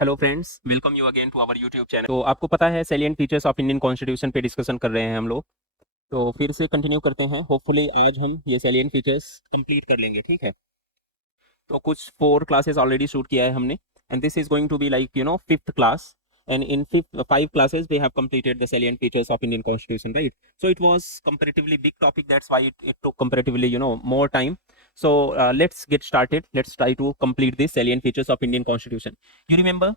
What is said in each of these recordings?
Hello friends, welcome you again to our YouTube channel. तो आपको पता है salient features of Indian constitution पे डिस्कशन कर रहे हैं हम लोग। तो फिर से कंटिन्यू करते हैं। होपफुली आज हम ये सैलिएंट फीचर्स कंप्लीट कर लेंगे। ठीक है, तो कुछ 4 क्लासेस ऑलरेडी शूट किया है हमने and this is going to be like fifth class and in 5 classes we have completed the salient features of Indian constitution, right? So it was comparatively big topic, that's why it took comparatively more time. So let's get started. Let's try to complete this salient features of Indian constitution. You remember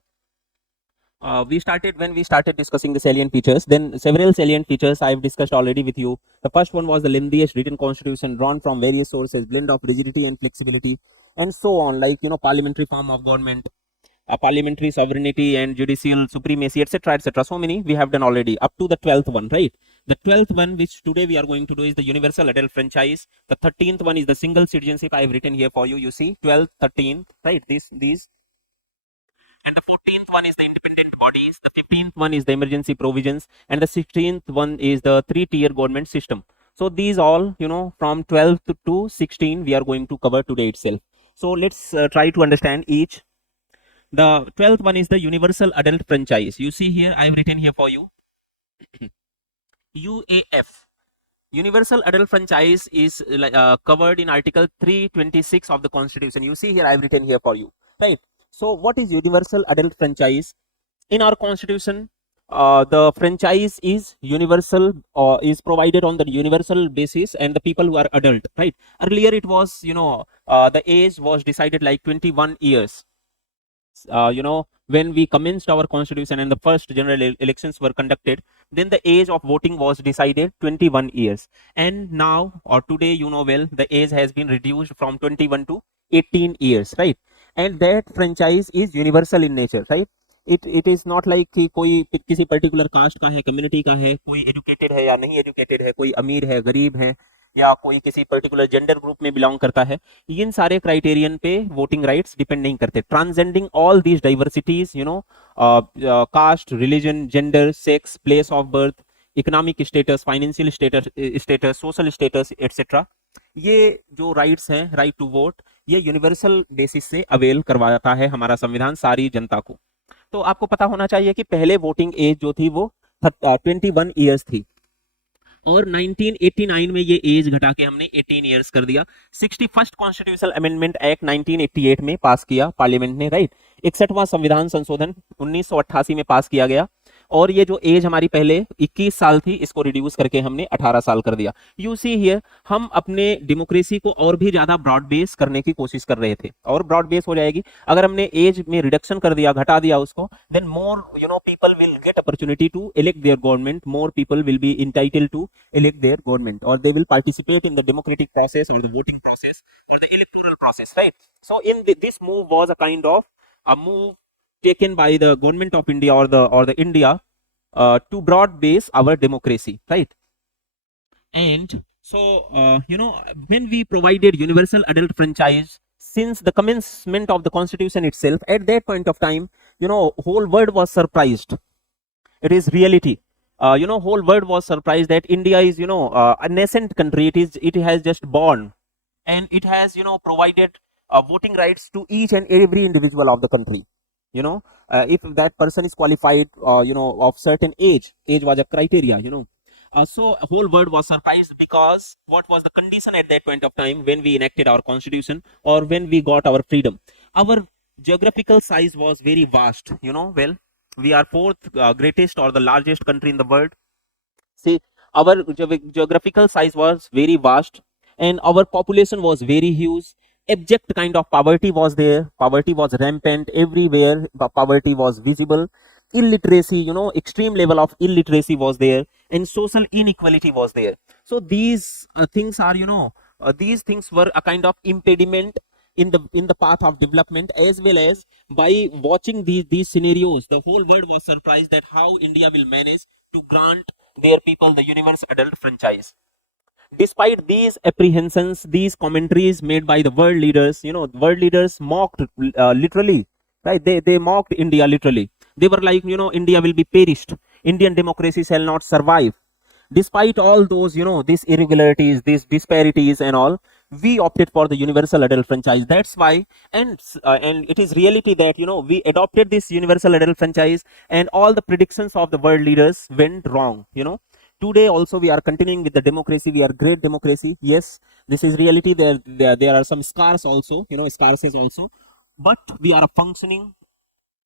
when we started discussing the salient features, then several salient features I've discussed already with you. The first one was the lengthiest written constitution drawn from various sources, blend of rigidity and flexibility, and so on, like parliamentary form of government, parliamentary sovereignty and judicial supremacy, etc., etc. So many we have done already up to the 12th one, right? The 12th one which today we are going to do is the universal adult franchise. The 13th one is the single citizenship. I have written here for you. You see 12th, 13th, right? These. And the 14th one is the independent bodies. The 15th one is the emergency provisions, and the 16th one is the 3-tier government system. So these all, from 12 to 16 we are going to cover today itself. So let's try to understand each. The 12th one is the universal adult franchise. You see here, I have written here for you UAF. Universal adult franchise is covered in Article 326 of the Constitution. You see here, I have written here for you, right? So what is universal adult franchise? In our Constitution, the franchise is universal, is provided on the universal basis, and the people who are adult, right? Earlier it was, the age was decided like 21 years. When we commenced our constitution and the first general elections were conducted, then the age of voting was decided 21 years. And now, or today, the age has been reduced from 21 to 18 years, right? And that franchise is universal in nature, right? It is not like कि कोई किसी particular caste का है, community का है, कोई educated है या नहीं एजुकेटेड है, कोई अमीर है, गरीब है, या कोई किसी पर्टिकुलर जेंडर ग्रुप में बिलोंग करता है. इन सारे क्राइटेरियन पे वोटिंग राइट्स डिपेंड नहीं करते. Transcending all these diversities, caste, religion, gender, sex, place of birth, economic status, financial status, social status, etcetera, ये जो राइट्स हैं, राइट टू वोट, ये यूनिवर्सल बेसिस से अवेल करवाता है हमारा संविधान सारी जनता को. तो आपको पता होना चाहिए कि पहले वोटिंग एज जो थी वो 21 ईयर्स थी, और 1989 में ये एज घटा के हमने 18 इयर्स कर दिया. 61st कॉन्स्टिट्यूशनल अमेंडमेंट एक्ट 1988 में पास किया पार्लियामेंट ने, राइट? 61वां संविधान संशोधन 1988 में पास किया गया, और ये जो एज हमारी पहले 21 साल थी, इसको रिड्यूस करके हमने 18 साल कर दिया. यू सी हियर, हम अपने डेमोक्रेसी को और भी ज्यादा ब्रॉड बेस करने की कोशिश कर रहे थे, और ब्रॉड बेस हो जाएगी अगर हमने एज में रिडक्शन कर दिया, घटा दिया उसको. Then more people will get opportunity to elect their government, more people will be entitled to elect their government, or they will participate in the democratic process or the voting process or the electoral process, right? So in this move was a kind of a move taken by the government of India or the India to broad base our democracy, right? And so when we provided universal adult franchise since the commencement of the constitution itself, at that point of time, whole world was surprised. It is reality. Whole world was surprised that India is, a nascent country. It has just born, and it has, provided voting rights to each and every individual of the country. If that person is qualified, of certain age was a criteria. So whole world was surprised, because what was the condition at that point of time when we enacted our constitution or when we got our freedom? Our geographical size was very vast. We are 4th greatest or the largest country in the world. See, our geographical size was very vast, and our population was very huge. Abject kind of poverty was there. Poverty was rampant everywhere. Poverty was visible. Illiteracy, extreme level of illiteracy was there, and social inequality was there. So these things are, these things were a kind of impediment in the path of development, as well as by watching these scenarios, the whole world was surprised that how India will manage to grant their people the universal adult franchise. Despite these apprehensions, these commentaries made by the world leaders, world leaders mocked, literally, right? They mocked India literally. They were like, India will be perished, Indian democracy shall not survive. Despite all those, these irregularities, these disparities and all, we opted for the universal adult franchise. That's why, and it is reality that we adopted this universal adult franchise, and all the predictions of the world leaders went wrong. Today also we are continuing with the democracy. We are great democracy. Yes, this is reality. There are some scars also, scarces also, but we are a functioning,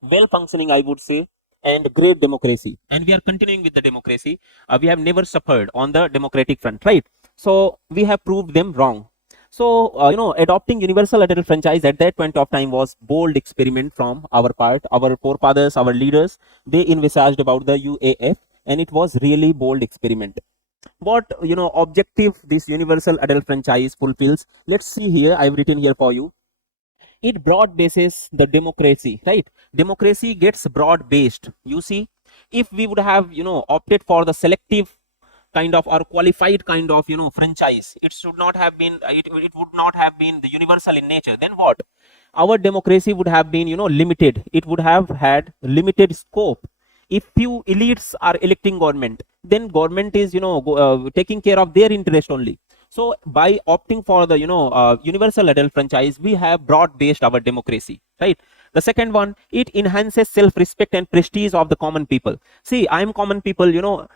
well functioning, I would say, and great democracy, and we are continuing with the democracy. We have never suffered on the democratic front, right? So we have proved them wrong. So adopting universal adult franchise at that point of time was bold experiment from our part. Our forefathers, our leaders, they envisaged about the UAF, and it was really bold experiment. What objective this universal adult franchise fulfills? Let's see here. I've written here for you. It broad bases the democracy, right? Democracy gets broad based. You see, if we would have opted for the selective kind of or qualified kind of franchise, it should not have been, it would not have been the universal in nature. Then what? Our democracy would have been limited. It would have had limited scope. If few elites are electing government, then government is taking care of their interest only. So by opting for the universal adult franchise, we have broad based our democracy, right? The second one, it enhances self respect and prestige of the common people. See, I am common people,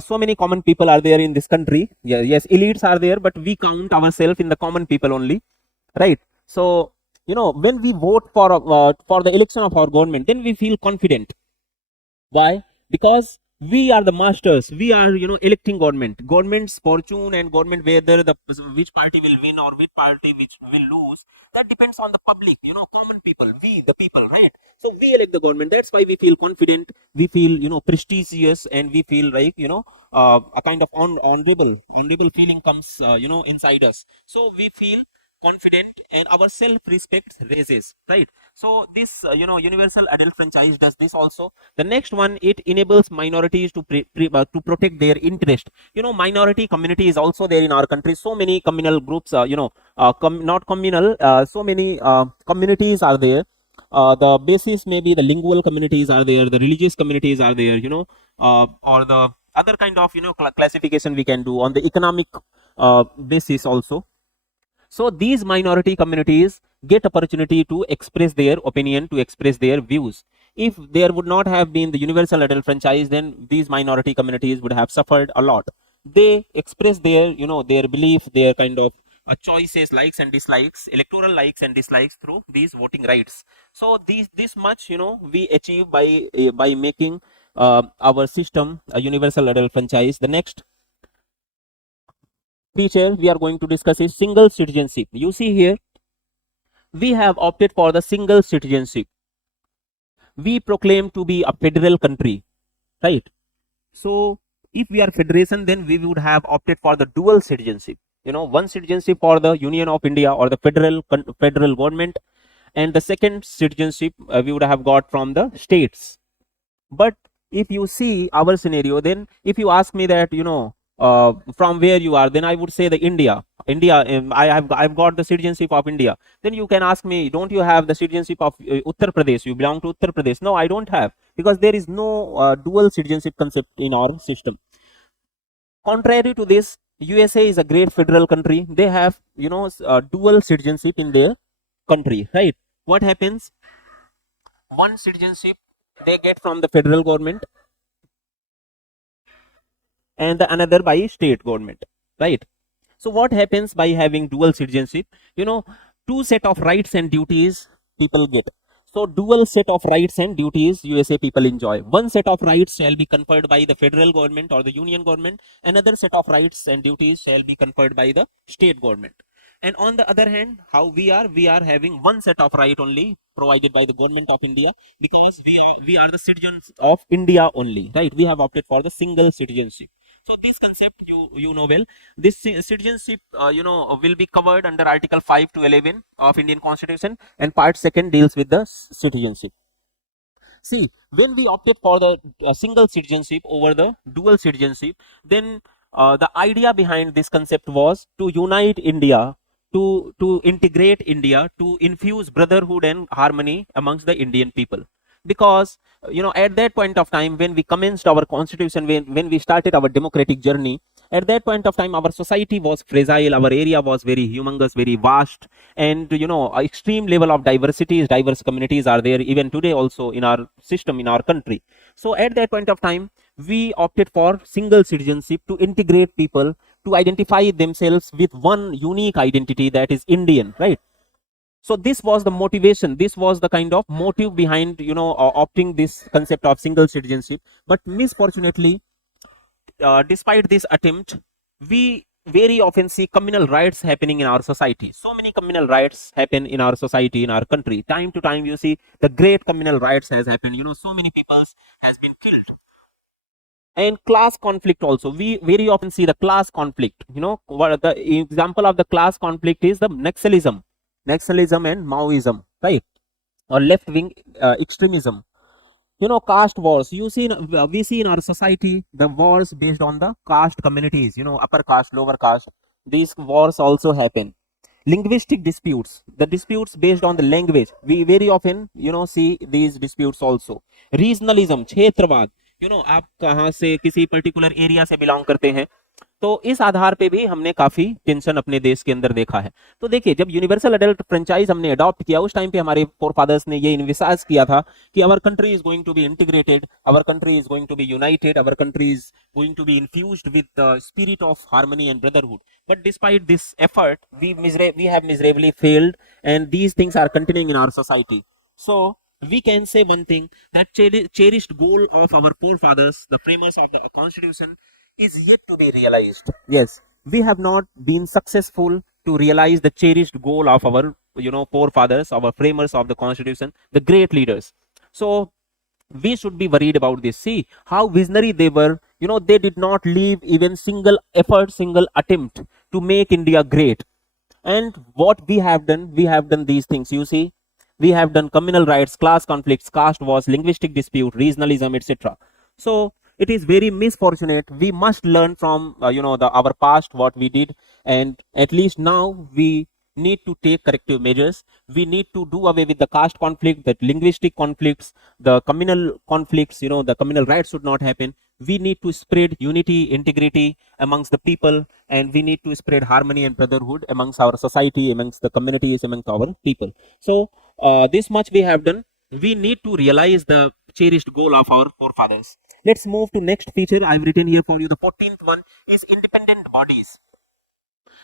so many common people are there in this country. Yeah, yes, elites are there, but we count ourselves in the common people only, right? So when we vote for the election of our government, then we feel confident. Why? Because we are the masters. We are electing government's fortune, and government, whether the which party will win or which party which will lose, that depends on the public, common people, we the people, right? So we elect the government. That's why we feel confident, we feel prestigious, and we feel like a kind of honorable feeling comes inside us. So we feel confident, and our self respect raises, right? So this universal adult franchise does this also. The next one, it enables minorities to to protect their interest. Minority community is also there in our country. So many communal groups, not communal, so many communities are there. The basis maybe the lingual communities are there, the religious communities are there, or the other kind of classification we can do on the economic basis also. So these minority communities get opportunity to express their opinion, to express their views. If there would not have been the universal adult franchise, then these minority communities would have suffered a lot. They express their, their belief, their kind of choices, likes and dislikes, electoral likes and dislikes through these voting rights. So this much, we achieve by making our system a universal adult franchise. The next feature we are going to discuss is single citizenship. You see here, we have opted for the single citizenship. We proclaim to be a federal country, right? So if we are federation, then we would have opted for the dual citizenship. One citizenship for the Union of India or the federal government, and the second citizenship we would have got from the states. But if you see our scenario, then if you ask me that from where you are, then I would say the India. I've got the citizenship of India. Then you can ask me, don't you have the citizenship of Uttar Pradesh? You belong to Uttar Pradesh? No, I don't have, because there is no dual citizenship concept in our system. Contrary to this, USA is a great federal country. They have dual citizenship in their country, right? What happens? One citizenship they get from the federal government, and the another by state government, right? So what happens by having dual citizenship? Two set of rights and duties people get. So dual set of rights and duties USA people enjoy. One set of rights shall be conferred by the federal government or the union government. Another set of rights and duties shall be conferred by the state government. And on the other hand, how we are having one set of right only provided by the government of India, because we are the citizens of India only, right? We have opted for the single citizenship. So this concept you know well. This citizenship will be covered under Article 5 to 11 of Indian Constitution, and Part 2 deals with the citizenship. See, when we opted for the single citizenship over the dual citizenship, then the idea behind this concept was to unite India, to integrate India, to infuse brotherhood and harmony amongst the Indian people. because at that point of time when we commenced our constitution, when we started our democratic journey, at that point of time our society was fragile, our area was very humongous, very vast, and a extreme level of diversities, diverse communities are there even today also in our system, in our country. So at that point of time we opted for single citizenship to integrate people to identify themselves with one unique identity, that is Indian, right? So this was the motivation, this was the kind of motive behind opting this concept of single citizenship. But misfortunately, despite this attempt, we very often see communal riots happening in our society. So many communal riots happen in our society, in our country. Time to time you see the great communal riots has happened, so many people has been killed. And class conflict also, we very often see the class conflict. What the example of the class conflict is the Naxalism and Maoism, right? Or left wing extremism. Caste wars, we see in our society the wars based on the caste communities, upper caste, lower caste. These wars also happen. Linguistic disputes, the disputes based on the language, we very often see these disputes also. Regionalism, क्षेत्रवाद, आप कहाँ से किसी particular area से belong करते हैं, तो इस आधार पे भी हमने काफी टेंशन अपने देश के अंदर देखा है. तो देखिए, जब यूनिवर्सल अडल्ट फ्रेंचाइज हमने अडॉप्ट किया, उस टाइम पे हमारे फोरफादर्स ने ये इन्विसाज किया था कि our country is going to be integrated, our country is going to be united, our country is going to be infused with the spirit of harmony and brotherhood. But despite this effort we have miserably failed, and these things are continuing in our society. So we can say one thing, that cherished goal of our forefathers, the framers of the constitution, is yet to be realized. Yes, we have not been successful to realize the cherished goal of our forefathers, our framers of the constitution, the great leaders. So we should be worried about this. See how visionary they were. They did not leave even single effort, single attempt to make India great. And what we have done these things. You see, we have done communal riots, class conflicts, caste wars, linguistic dispute, regionalism, etc. So it is very misfortunate. We must learn from our past, what we did, and at least now we need to take corrective measures. We need to do away with the caste conflict, the linguistic conflicts, the communal conflicts. The communal riots should not happen. We need to spread unity, integrity amongst the people, and we need to spread harmony and brotherhood amongst our society, amongst the communities, amongst our people. So this much we have done. We need to realize the cherished goal of our forefathers. Let's move to next feature I've written here for you. The 14th one is independent bodies.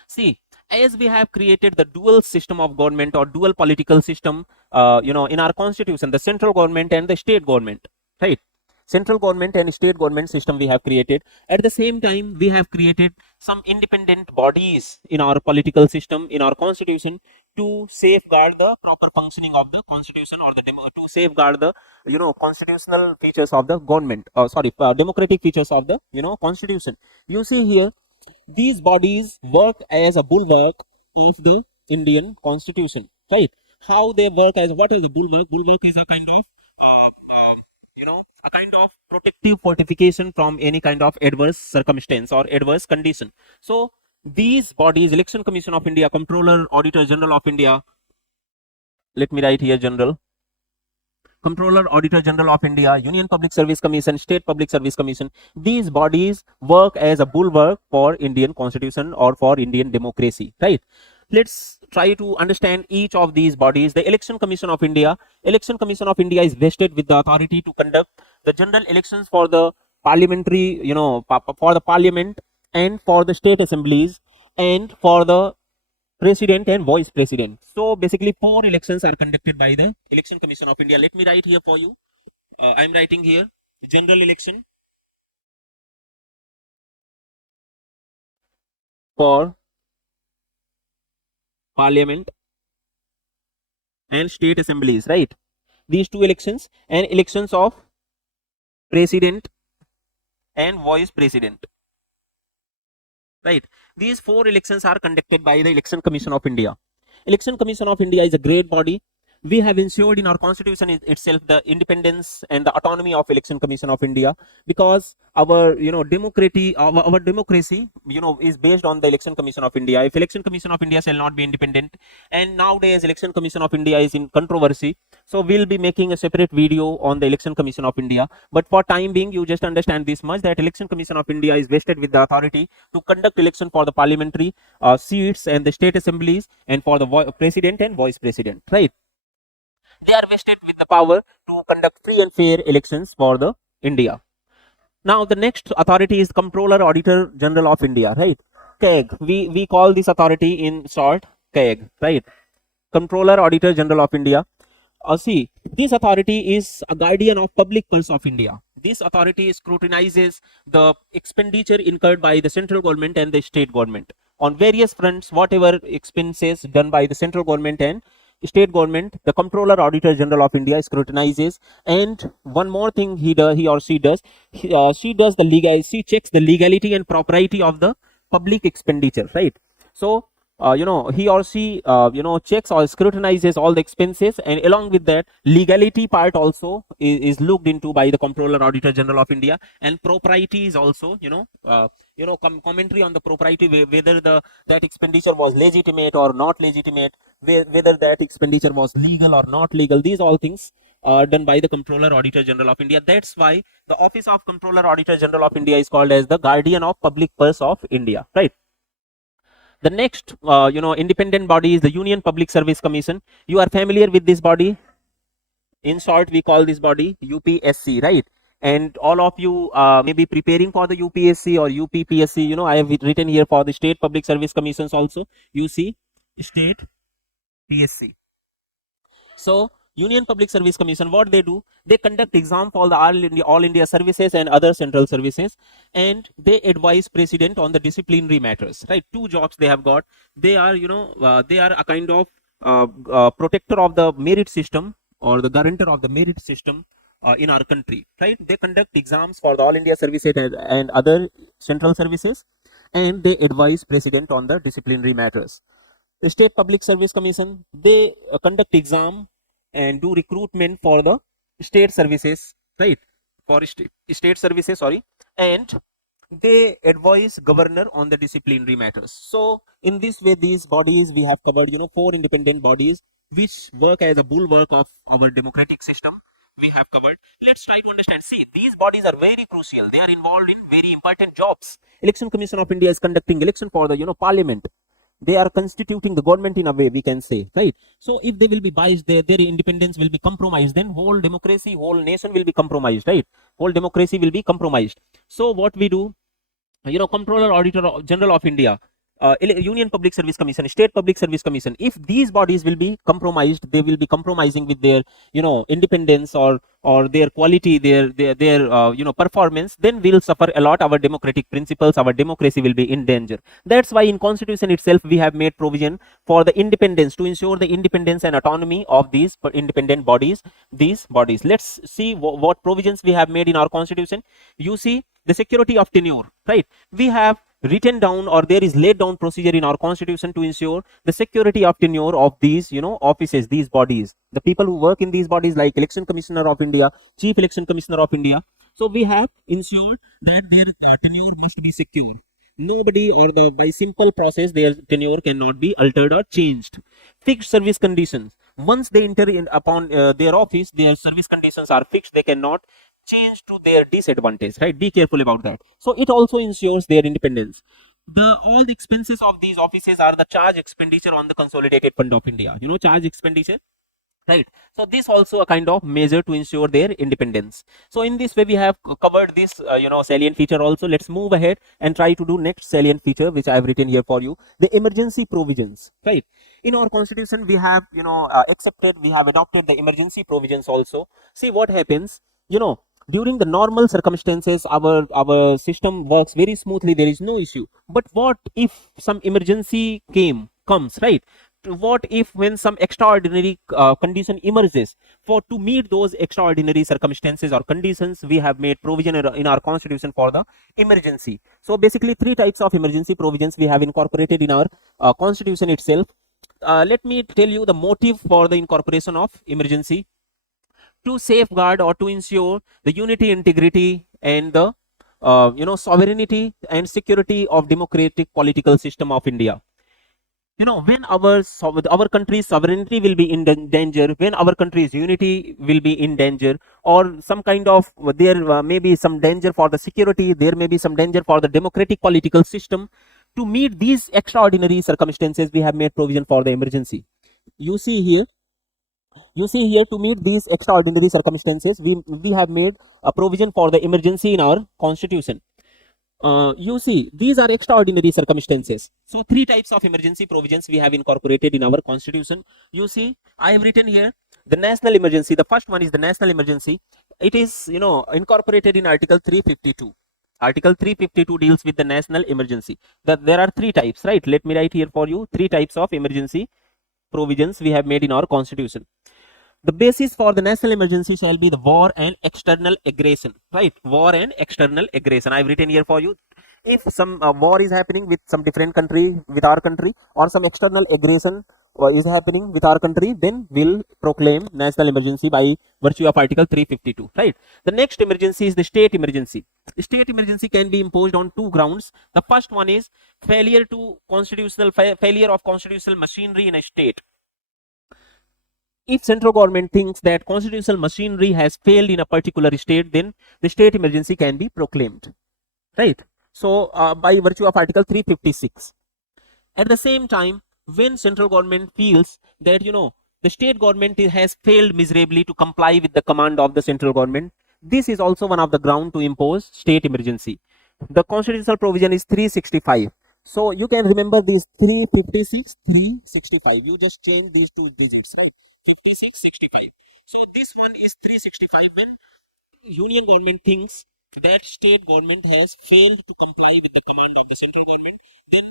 See, as we have created the dual system of government or dual political system, in our constitution, the central government and the state government, right? Central government and state government system we have created. At the same time, we have created some independent bodies in our political system, in our constitution, to safeguard the proper functioning of the constitution, or to safeguard the constitutional features of the government, democratic features of the constitution. You see here, these bodies work as a bulwark of the Indian constitution, right? How they work as, what is the bulwark? Bulwark is a kind of a kind of protective fortification from any kind of adverse circumstance or adverse condition. So these bodies, Election Commission of India, Comptroller, Auditor General of India, let me write here general, Comptroller, Auditor General of India, Union Public Service Commission, State Public Service Commission, these bodies work as a bulwark for Indian constitution or for Indian democracy, right? Let's try to understand each of these bodies. The Election Commission of India. Election Commission of India is vested with the authority to conduct the general elections for the parliamentary, for the parliament and for the state assemblies and for the president and vice president. So basically 4 elections are conducted by the Election Commission of India. Let me write here for you. I'm writing here general election for parliament and state assemblies, right? These 2 elections, and elections of president and vice president, right? These 4 elections are conducted by the Election Commission of India. Election Commission of India is a great body. we have ensured in our constitution itself the independence and the autonomy of Election Commission of India, because our our democracy is based on the Election Commission of India. If Election Commission of India shall not be independent, and nowadays Election Commission of India is in controversy, so we'll be making a separate video on the Election Commission of India. But for time being, you just understand this much, that Election Commission of India is vested with the authority to conduct election for the parliamentary seats and the state assemblies, and for the president and vice president, right? They are vested with the power to conduct free and fair elections for the India. Now the next authority is Comptroller Auditor General of India, right? CAG. We call this authority in short CAG, right? Comptroller Auditor General of India. See, this authority is a guardian of public purse of India. This authority scrutinizes the expenditure incurred by the central government and the state government on various fronts. Whatever expenses done by the central government and state government, the Comptroller Auditor General of India scrutinizes. And one more thing she does, she checks the legality and propriety of the public expenditure, right? So he or she checks or scrutinizes all the expenses, and along with that, legality part also is looked into by the Comptroller Auditor General of India, and propriety is also commentary on the propriety, whether that expenditure was legitimate or not legitimate, whether that expenditure was legal or not legal. These all things are done by the Comptroller Auditor General of India. That's why the office of Comptroller Auditor General of India is called as the guardian of public purse of India, right? The next independent body is the Union Public Service Commission. You are familiar with this body. In short, we call this body UPSC, right? And all of you may be preparing for the UPSC or UPPSC. I have written here for the State Public Service Commissions also. You see, State PSC. So Union Public Service Commission, what they do, they conduct exam for the all India services and other central services, and they advise president on the disciplinary matters, right? Two jobs they have got. They are they are a kind of protector of the merit system, or the guarantor of the merit system in our country, right? They conduct exams for the all India services and other central services, and they advise president on the disciplinary matters. The State Public Service Commission, they conduct exam and do recruitment for the state services, right? For state services, sorry, and they advise governor on the disciplinary matters. So in this way, these bodies we have covered, 4 independent bodies which work as a bulwark of our democratic system. We have covered. Let's try to understand. See, these bodies are very crucial. They are involved in very important jobs. Election Commission of India is conducting election for the parliament. They are constituting the government in a way, we can say, right? So if they will be biased, their independence will be compromised, then whole democracy, whole nation will be compromised, right? Whole democracy will be compromised. So what we do, Comptroller Auditor General of India, Union Public Service Commission, State Public Service Commission, if these bodies will be compromised, they will be compromising with their independence or their quality, their performance, then we'll suffer a lot. Our democratic principles, our democracy will be in danger. That's why in constitution itself we have made provision for the independence, to ensure the independence and autonomy of these independent bodies, Let's see what provisions we have made in our constitution. You see, the security of tenure, right? We have written down, or there is laid down procedure in our constitution to ensure the security of tenure of these offices, these bodies, the people who work in these bodies, like Election Commissioner of India, Chief Election Commissioner of India. So we have ensured that their tenure must be secure. Nobody, or by simple process, their tenure cannot be altered or changed. Fixed service conditions. Once they enter upon their office, their service conditions are fixed. They cannot change to their disadvantage, right? Be careful about that. So it also ensures their independence. All the expenses of these offices are the charge expenditure on the consolidated fund of India. Charge expenditure, right? So this also a kind of measure to ensure their independence. So in this way we have covered this salient feature also. Let's move ahead and try to do next salient feature, which I have written here for you, the emergency provisions, right? In our constitution we have we have adopted the emergency provisions also. See what happens, during the normal circumstances, our system works very smoothly. There is no issue. But what if some emergency comes, right? What if when some extraordinary condition emerges? To meet those extraordinary circumstances or conditions, we have made provision in our constitution for the emergency. So basically 3 types of emergency provisions we have incorporated in our constitution itself. let me tell you the motive for the incorporation of emergency: to safeguard or to ensure the unity, integrity, and the sovereignty and security of democratic political system of India. When our country's sovereignty will be in danger, when our country's unity will be in danger, or some kind of there may be some danger for the security, there may be some danger for the democratic political system. To meet these extraordinary circumstances, we have made provision for the emergency. you see here to meet these extraordinary circumstances, we have made a provision for the emergency in our constitution. You see, these are extraordinary circumstances. So three types of emergency provisions we have incorporated in our constitution. You see, I have written here the national emergency. The first one is the national emergency. It is, incorporated in Article 352. Article 352 deals with the national emergency. There are three types, right? Let me write here for you three types of emergency provisions we have made in our constitution. The basis for the national emergency shall be the war and external aggression, right? War and external aggression. I've written here for you. If some war is happening with some different country, with our country, or some external aggression is happening with our country, then we'll proclaim national emergency by virtue of Article 352, right? The next emergency is the state emergency. State emergency can be imposed on two grounds. The first one is failure of constitutional machinery in a state. If central government thinks that constitutional machinery has failed in a particular state, then the state emergency can be proclaimed, right? So by virtue of Article 356. At the same time, when central government feels that the state government has failed miserably to comply with the command of the central government, this is also one of the ground to impose state emergency. The constitutional provision is 365. So you can remember these 356, 365. You just change these two digits, right? 56, 65. So this one is 365. When union government thinks that state government has failed to comply with the command of the central government, then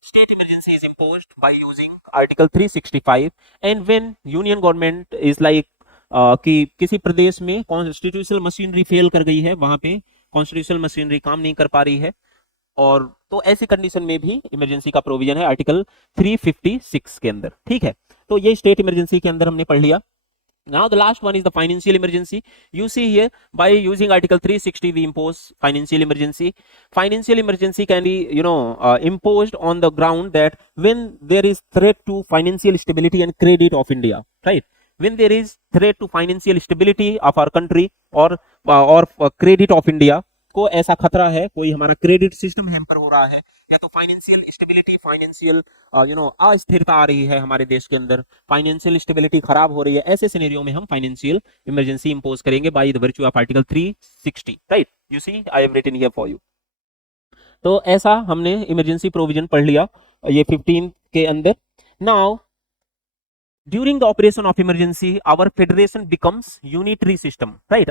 state emergency is imposed by using Article 365. And when union government is like कि किसी प्रदेश में constitutional machinery fail कर गई है, वहां पे constitutional machinery काम नहीं कर पा रही है, और तो ऐसी कंडीशन में भी इमरजेंसी का प्रोविजन है आर्टिकल 356 के अंदर, ठीक है? तो ये स्टेट इमरजेंसी के अंदर हमने पढ़ लिया. Now the last one is the financial emergency. You see here, by using Article 360 we impose financial emergency. Financial emergency can be imposed on the ground that when there is threat to financial stability and credit of India, right? When there is threat to financial stability of our country or credit of India, को ऐसा खतरा है, कोई हमारा credit system hamper हो रहा है, या तो फाइनेंशियल स्टेबिलिटी, फाइनेंशियल अस्थिरता आ रही है हमारे देश के अंदर, फाइनेंशियल स्टेबिलिटी खराब हो रही है, ऐसे सिनेरियो में हम फाइनेंशियल इमरजेंसी इंपोज करेंगे by the virtue of article 360, right? You see, I have written here for you. तो ऐसा हमने इमरजेंसी प्रोविजन पढ़ लिया ये 15 के अंदर. Now during the operation of emergency, our federation becomes unitary system, right?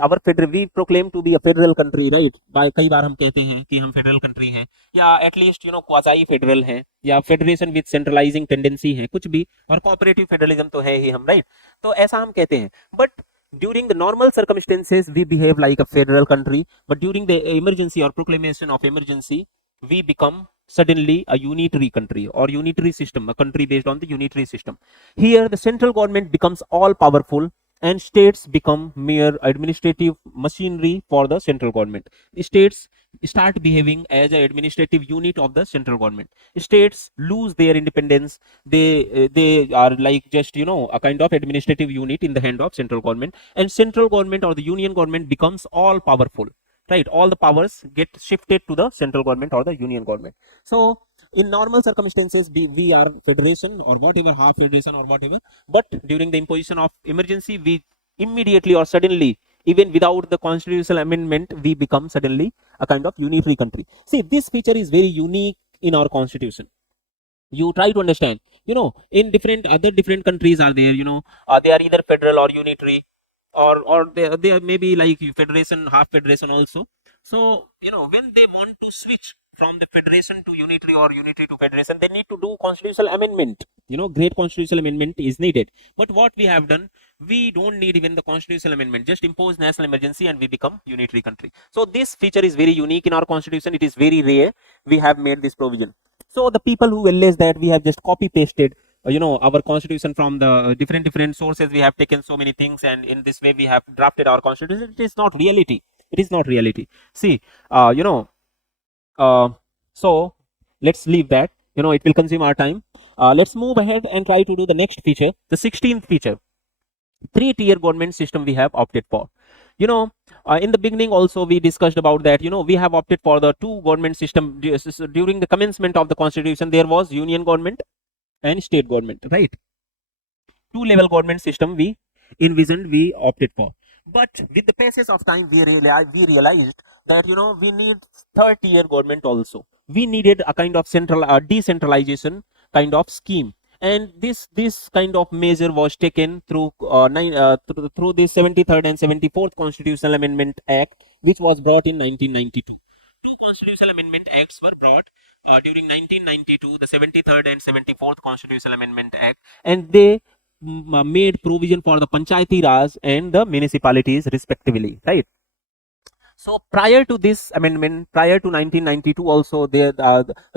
We proclaim to be a federal country, right? by कई बार हम कहते हैं कि हम फेडरल कंट्री हैं, या एटलीस्ट क्वाजाई फेडरल हैं, या फेडरेशन विद सेंट्रलाइजिंग टेंडेंसी है, कुछ भी, और कोऑपरेटिव फेडरलिज्म तो है ही हम, राइट? तो ऐसा हम कहते हैं. But during the normal circumstances we behave like a federal country, but during the emergency or proclamation of emergency we become suddenly a unitary country or unitary system, a country based on the unitary system. Here the central government becomes all powerful and states become mere administrative machinery for the central government. States start behaving as an administrative unit of the central government. States lose their independence. They are like just a kind of administrative unit in the hand of central government, and central government or the union government becomes all powerful, right? All the powers get shifted to the central government or the union government. So in normal circumstances we are federation or whatever, half federation or whatever, but during the imposition of emergency we immediately or suddenly, even without the constitutional amendment, we become suddenly a kind of unitary country. See, this feature is very unique in our constitution. You try to understand, in different countries are there, they are either federal or unitary, or they may be like federation, half federation also. So when they want to switch from the federation to unitary or unitary to federation, they need to do constitutional amendment. Great constitutional amendment is needed. But what we have done, we don't need even the constitutional amendment, just impose national emergency and we become unitary country. So this feature is very unique in our constitution. It is very rare we have made this provision. So the people who allege that we have just copy pasted our constitution from the different sources. We have taken so many things, and in this way we have drafted our constitution. It is not reality. It is not reality. See, uh, so let's leave that. It will consume our time. Let's move ahead and try to do the next feature, the 16th feature. 3-tier government system we have opted for. In the beginning also we discussed about that. We have opted for the two government system. During the commencement of the constitution, there was union government and state government, right? Two level government system we envisioned, we opted for. But with the passage of time, we realized that we need third tier government also. We needed a kind of decentralization kind of scheme, and this kind of measure was taken through through the 73rd and 74th Constitutional Amendment Act, which was brought in 1992. Two constitutional amendment acts were brought during 1992, the 73rd and 74th Constitutional Amendment Act, and they made provision for the Panchayati Raj and the municipalities respectively, right? So prior to this amendment, prior to 1992 also, the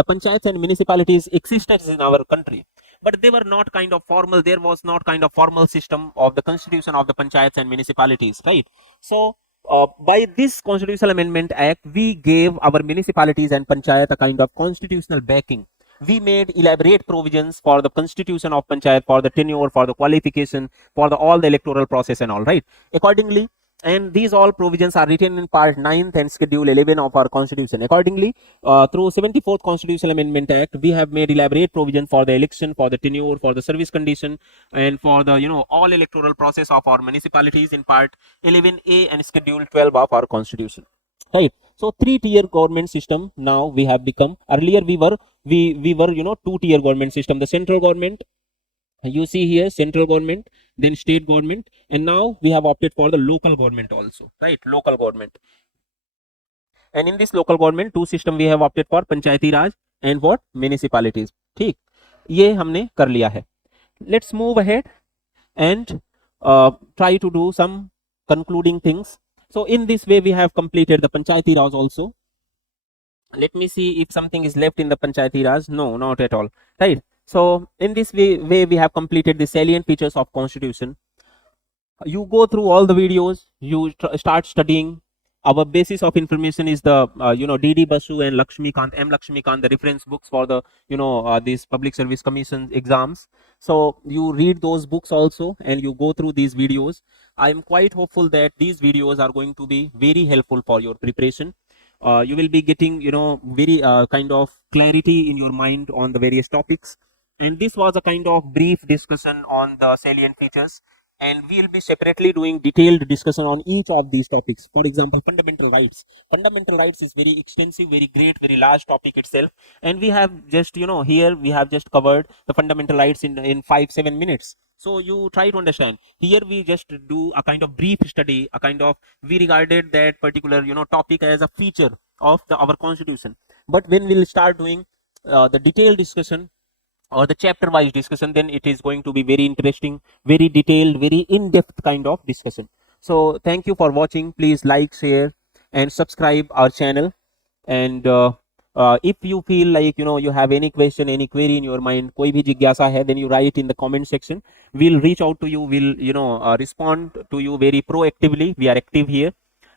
panchayats and municipalities existed in our country, but they were not kind of formal. There was not kind of formal system of the constitution of the panchayats and municipalities, right? So by this Constitutional Amendment Act, we gave our municipalities and panchayat a kind of constitutional backing. We made elaborate provisions for the constitution of panchayat, for the tenure, for the qualification, for all the electoral process and all, right? Accordingly, and these all provisions are written in part 9th and schedule 11 of our constitution. Accordingly, through 74th Constitutional Amendment Act, we have made elaborate provision for the election, for the tenure, for the service condition, and for the all electoral process of our municipalities in part 11A and schedule 12 of our constitution, right? So 3-tier government system now we have become. Earlier we were 2-tier government system. The central government, you see here, central government, then state government, and now we have opted for the local government also, right? Local government. And in this local government, two system we have opted for, Panchayati Raj and what? Municipalities. ठीक, ये हमने कर लिया है. Let's move ahead and try to do some concluding things. So in this way we have completed the Panchayati Raj also. Let me see if something is left in the Panchayati Raj. No, not at all, right? So in this way we have completed the salient features of constitution. You go through all the videos, you start studying. Our basis of information is the D.D. Basu and M. Lakshmikant, the reference books for the these public service commission exams. So you read those books also and you go through these videos. I am quite hopeful that these videos are going to be very helpful for your preparation. You will be getting very kind of clarity in your mind on the various topics. And this was a kind of brief discussion on the salient features, and we will be separately doing detailed discussion on each of these topics. For example, fundamental rights. Fundamental rights is very extensive, very great, very large topic itself, and we have just here we have just covered the fundamental rights in 5-7 minutes. So you try to understand. Here we just do a kind of brief study, a kind of, we regarded that particular topic as a feature of our constitution. But when we'll start doing the detailed discussion or the chapter wise discussion, then it is going to be very interesting, very detailed, very in-depth kind of discussion. So thank you for watching. Please like, share and subscribe our channel. And if you feel like you have any question, any query in your mind, koi bhi jigyasa hai, then you write in the comment section. We'll reach out to you, we'll respond to you very proactively. We are active here.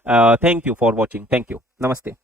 Thank you for watching. Thank you. Namaste.